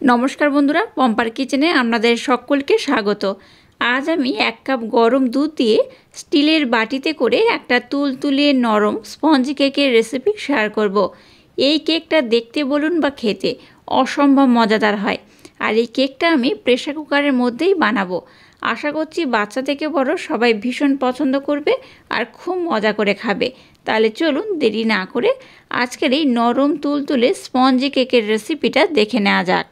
নমস্কার বন্ধুরা, পম্পার কিচেনে আপনাদের সকলকে স্বাগত। আজ আমি 1 কাপ গরম দুধ দিয়ে স্টিলের বাটিতে করে একটা তুলতুলে নরম স্পঞ্জি কেকের রেসিপি শেয়ার করব। এই কেকটা দেখতে বলুন বা খেতে অসম্ভব মজাদার হয়। আর এই কেকটা আমি প্রেসার কুকারের মধ্যেই বানাবো। আশা করছি বাচ্চা থেকে বড় সবাই ভীষণ পছন্দ করবে আর খুব মজা করে খাবে। তাহলে চলুন দেরি না করে আজকের এই নরম তুলতুলে স্পঞ্জি কেকের রেসিপিটা দেখে নেওয়া যাক।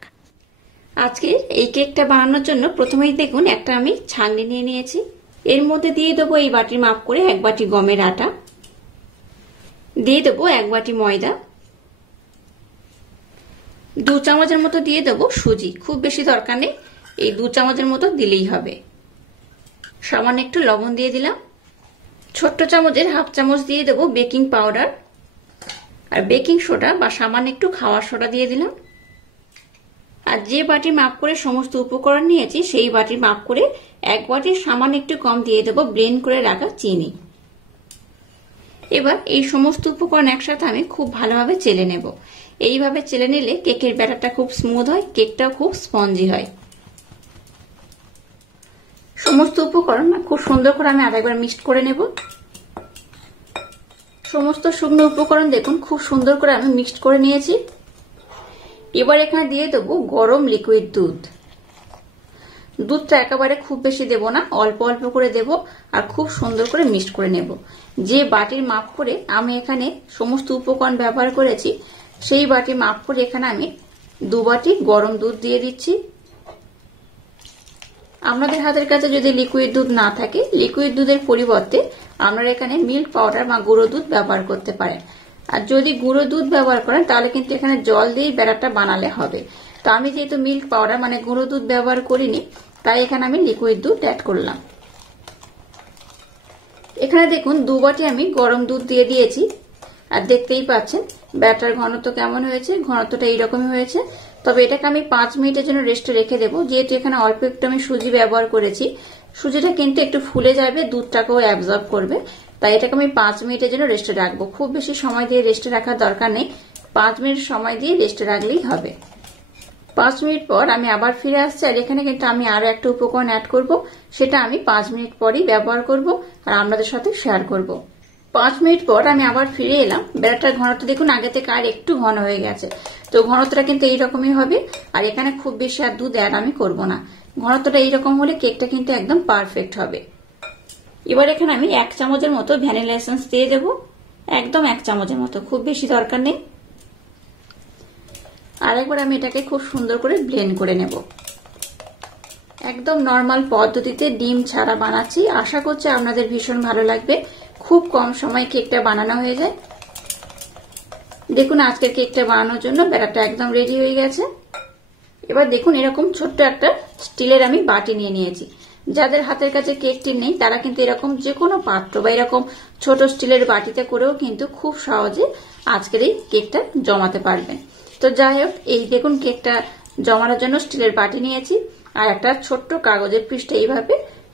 আজকে এই কেকটা বানানোর জন্য প্রথমেই দেখুন একটা আমি ছাঁকনি নিয়ে নিয়েছি। এর মধ্যে দিয়ে দেবো এই বাটির মাপ করে 1 বাটি গমের আটা, দিয়ে দেবো 1 বাটি ময়দা, 2 চামচের মতো দিয়ে দেবো সুজি। খুব বেশি দরকার নেই, এই 2 চামচের মতো দিলেই হবে। সামান্য একটু লবণ দিয়ে দিলাম। ছোট্ট চামচের 1/2 চামচ দিয়ে দেবো বেকিং পাউডার, আর বেকিং সোডা বা সামান্য একটু খাওয়ার সোডা দিয়ে দিলাম। আর যে বাটি মাপ করে সমস্ত উপকরণ নিয়েছি সেই বাটি মাপ করে 1 বাটির সামান্য একটু কম দিয়ে দেবো ব্লেন্ড করে রাখা চিনি। এবার এই সমস্ত উপকরণ একসাথে আমি খুব ভালোভাবে চেলে নেব। এইভাবে চেলে নিলে কেকের ব্যাটারটা খুব স্মুথ হয়, কেকটাও খুব স্পঞ্জি হয়। সমস্ত উপকরণ খুব সুন্দর করে আমি আরেকবার মিক্সড করে নেব। সমস্ত শুকনো উপকরণ দেখুন খুব সুন্দর করে আমি মিক্সড করে নিয়েছি। এবার এখানে দিয়ে দেবো গরম লিকুইড দুধ। দুধটা একেবারে খুব বেশি দেব না, অল্প অল্প করে দেব আর খুব সুন্দর করে মিক্সড করে নেব। যে বাটির মাপ করে আমি এখানে সমস্ত উপকরণ ব্যবহার করেছি সেই বাটির মাপ করে এখানে আমি 2 বাটি গরম দুধ দিয়ে দিচ্ছি। আপনাদের হাতের কাছে যদি লিকুইড দুধ না থাকে, লিকুইড দুধের পরিবর্তে আপনারা এখানে মিল্ক পাউডার বা গুঁড়ো দুধ ব্যবহার করতে পারেন। আর যদি গুঁড়ো দুধ ব্যবহার করেন তাহলে কিন্তু এখানে জল দিয়ে ব্যাটারটা বানালে হবে। তো আমি যেহেতু মিল্ক পাউডার মানে গুঁড়ো দুধ ব্যবহার করিনি, তাই এখানে আমি লিকুইড দুধ অ্যাড করলাম। এখানে দেখুন 2 বাটি আমি গরম দুধ দিয়ে দিয়েছি। আর দেখতেই পাচ্ছেন ব্যাটার ঘনত্ব কেমন হয়েছে, ঘনত্বটা এইরকমই হয়েছে। তবে এটাকে আমি 5 মিনিটের জন্য রেস্টে রেখে দেবো। যেহেতু এখানে অল্প একটু আমি সুজি ব্যবহার করেছি, সুজিটা কিন্তু একটু ফুলে যাবে, দুধটাকেও অ্যাবজর্ব করবে, তাই এটাকে আমি 5 মিনিটের জন্য রেস্টে রাখবো। খুব বেশি সময় দিয়ে রেস্টে রাখার দরকার নেই, 5 মিনিট সময় দিয়ে রেস্টে রাখলেই হবে। 5 মিনিট পর আমি আবার ফিরে আসছি। আর এখানে কিন্তু আমি আরো একটা উপকরণ অ্যাড করব, সেটা আমি 5 মিনিট পরই ব্যবহার করব আর আপনাদের সাথে শেয়ার করব। 5 মিনিট পর আমি আবার ফিরে এলাম। ব্যাটারটার ঘনত্ব দেখুন আগে থেকে আর একটু ঘন হয়ে গেছে। তো ঘনত্বটা কিন্তু এইরকমই হবে। আর এখানে খুব বেশি আর দুধ অ্যাড আমি করব না। ঘনত্বটা এইরকম হলে কেকটা কিন্তু একদম পারফেক্ট হবে। এবার এখানে আমি 1 চামচের মতো ভ্যানিলা এসেন্স দিয়ে দেব, একদম 1 চামচের মতো, খুব বেশি দরকার নেই। আরেকবার আমি এটাকে খুব সুন্দর করে ব্লেন্ড করে নেব। একদম নরমাল পদ্ধতিতে ডিম ছাড়া বানাচ্ছি, আশা করছি আপনাদের ভীষণ ভালো লাগবে। খুব কম সময়ে কেকটা বানানো হয়ে যায়। দেখুন আজকের কেকটা বানানোর জন্য ব্যাটারটা একদম রেডি হয়ে গেছে। এবার দেখুন এরকম ছোট্ট একটা স্টিলের আমি বাটি নিয়ে নিয়েছি। যাদের হাতের কাছে কেক টিন নেই তারা কিন্তু এরকম যে কোনো পাত্র বা এরকম ছোট স্টিলের বাটিতে করেও কিন্তু খুব সহজে আজকের এই কেকটা জমাতে পারবেন। তো যাই হোক, এই দেখুন কেকটা জমানোর জন্য স্টিলের বাটি নিয়েছি আর একটা ছোট্ট কাগজের পৃষ্ঠে এইভাবে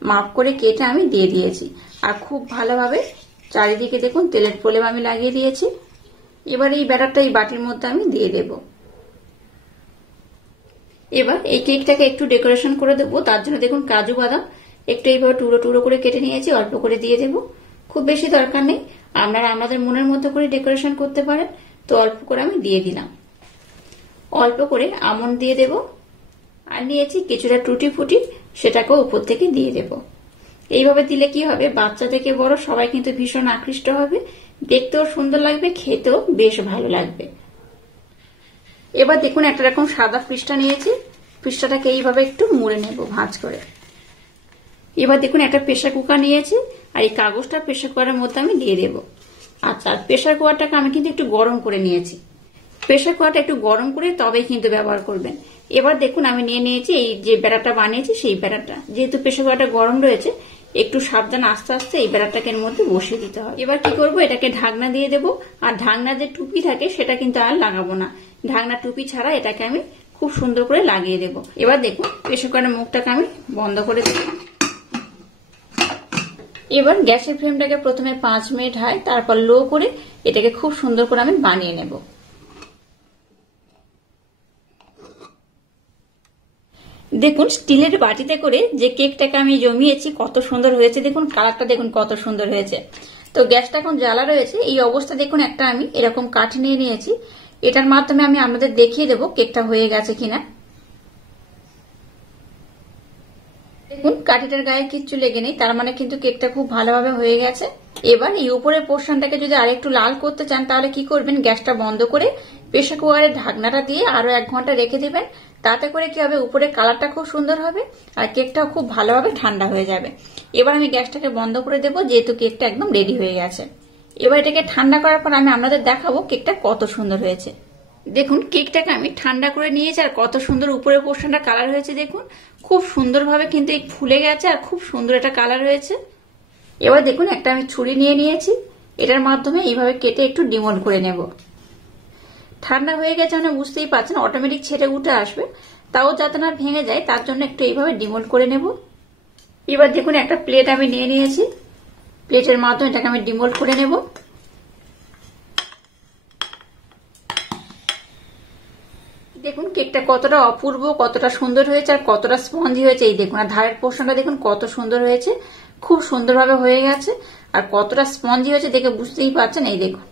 মাপ করে কেটে আমি দিয়ে দিয়েছি। আর খুব ভালোভাবে চারিদিকে দেখুন তেলের প্রলেপ আমি লাগিয়ে দিয়েছি। এবার এই ব্যাটারটা এই বাটির মধ্যে আমি দিয়ে দেব। এবার এই কেকটাকে একটু ডেকোরেশন করে দেবো। তার জন্য দেখুন কাজু বাদাম একটু এইভাবে টুকরো টুকরো করে কেটে নিয়েছি, অল্প করে দিয়ে দেব। খুব বেশি দরকার নেই, আপনারা আপনাদের মনের মতো করে ডেকোরেশন করতে পারেন। তো অল্প করে আমি দিয়ে দিলাম। অল্প করে আমন্ড দিয়ে দেব। আর নিয়েছি কিছুটা টুটি ফুটি, সেটাকেও উপর থেকে দিয়ে দেব। এইভাবে দিলে কি হবে, বাচ্চা থেকে বড় সবাই কিন্তু ভীষণ আকৃষ্ট হবে, দেখতেও সুন্দর লাগবে, খেতেও বেশ ভালো লাগবে। এবার দেখুন একটা রকম সাদা পৃষ্ঠা নিয়েছি, পৃষ্ঠাটাকে এইভাবে একটু মুড়ে নেব ভাঁজ করে। এবার দেখুন একটা প্রেসার কুকার নিয়েছি আর এই কাগজটা প্রেসার কুকারের মধ্যে আমি দিয়ে দেব। আচ্ছা, প্রেসার কুকারটাকে আমি কিন্তু একটু গরম করে নিয়েছি। প্রেসার কুকারটা একটু গরম করে তবেই কিন্তু ব্যবহার করবেন। এবার দেখুন আমি নিয়ে নিয়েছি এই যে ব্যাটারটা বানিয়েছি সেই ব্যাটারটা। যেহেতু প্রেসার কুকারটা গরম রয়েছে, একটু সাবধান আস্তে আস্তে এই ব্যাটারটাকে এর মধ্যে বসিয়ে দিতে হয়। এবার কি করব, এটাকে ঢাকনা দিয়ে দেব। আর ঢাকনা যে টুপি থাকে সেটা কিন্তু আর লাগাবো না, ঢাকনা টুপি ছাড়া এটাকে আমি খুব সুন্দর করে লাগিয়ে দেব। এবার দেখুন প্রেসার কুকারের মুখটাকে আমি বন্ধ করে দেব। এবার গ্যাসের ফ্লেমটাকে প্রথমে 5 মিনিট হাই, তারপর লো করে এটাকে খুব সুন্দর করে আমি বানিয়ে নেব। দেখুন স্টিলের বাটিতে করে যে কেকটাকে আমি জমিয়েছি কত সুন্দর হয়েছে, দেখুন কালারটা দেখুন কত সুন্দর হয়েছে। তো গ্যাসটা এখন জ্বালা রয়েছে, এই অবস্থা দেখুন একটা আমি এরকম কাঠি নিয়ে নিয়েছি, এটার মাধ্যমে আমি আপনাদের দেখিয়ে দেবো কেকটা হয়ে গেছে কিনা। দেখুন কাঠিটার গায়ে কিচ্ছু লেগে নেই, তার মানে কিন্তু কেকটা খুব ভালোভাবে হয়ে গেছে। এবার এই উপরের পোর্শনটাকে যদি আরেকটু লাল করতে চান তাহলে কি করবেন, গ্যাসটা বন্ধ করে প্রেসার কুকারের ঢাকনাটা দিয়ে আরো 1 ঘন্টা রেখে দিবেন। তাতে করে কি হবে, উপরে কালারটা খুব সুন্দর হবে আর কেকটাও খুব ভালোভাবে ঠান্ডা হয়ে যাবে। এবার আমি গ্যাসটাকে বন্ধ করে দেবো, যেহেতু কেকটা একদম রেডি হয়ে গেছে। এবার এটাকে ঠান্ডা করার পর আমি আপনাদের দেখাবো কেকটা কত সুন্দর হয়েছে। দেখুন কেকটাকে আমি ঠান্ডা করে নিয়েছি আর কত সুন্দর উপরের পোর্শনটা কালার হয়েছে, দেখুন খুব সুন্দরভাবে কিন্তু ফুলে গেছে আর খুব সুন্দর একটা কালার হয়েছে। এবার দেখুন একটা আমি ছুরি নিয়ে নিয়েছি, এটার মাধ্যমে এইভাবে কেটে একটু ডিমোল্ড করে নেব। ঠান্ডা হয়ে গেছে মানে বুঝতেই পারছেন অটোমেটিক ছেড়ে উঠে আসবে, তাও যাতে না ভেঙে যায় তার জন্য একটু এইভাবে ডিমোল্ড করে নেব। এবার দেখুন একটা প্লেট আমি নিয়ে নিয়েছি, প্লেটের মাধ্যমে এটাকে আমি ডিমোল্ড করে নেব। দেখুন কেকটা কতটা অপূর্ব, কতটা সুন্দর হয়েছে আর কতটা স্পঞ্জি হয়েছে। এই দেখুন আর ধারের পোর্শনটা দেখুন কত সুন্দর হয়েছে, খুব সুন্দরভাবে হয়ে গেছে আর কতটা স্পঞ্জি হয়েছে দেখে বুঝতেই পারছেন। এই দেখুন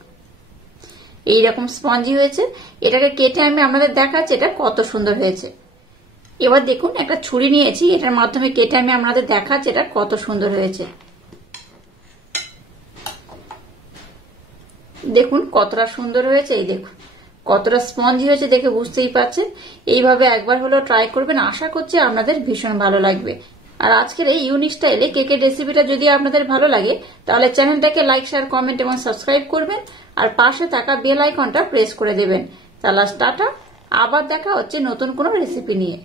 এইরকম স্পঞ্জি হয়েছে। এটাকে কেটে আমি আপনাদের দেখাচ্ছি এটা কত সুন্দর হয়েছে। এবার দেখুন একটা ছুরি নিয়েছি, এটার মাধ্যমে কেটে আমি আপনাদের দেখাচ্ছি এটা কত সুন্দর হয়েছে। দেখুন কতটা সুন্দর হয়েছে, এই দেখুন কতটা স্পঞ্জি হয়েছে দেখে বুঝতেই পারছেন। এইভাবে একবার হলেও ট্রাই করবেন, আশা করছি আপনাদের ভীষণ ভালো লাগবে। আর আজকের এই ইউনিক স্টাইলে কেকের রেসিপিটা যদি আপনাদের ভালো লাগে তাহলে চ্যানেলটাকে লাইক, শেয়ার, কমেন্ট এবং সাবস্ক্রাইব করবেন আর পাশে থাকা বেল আইকনটা প্রেস করে দেবেন। তাহলে টাটা, আবার দেখা হচ্ছে নতুন কোনো রেসিপি নিয়ে।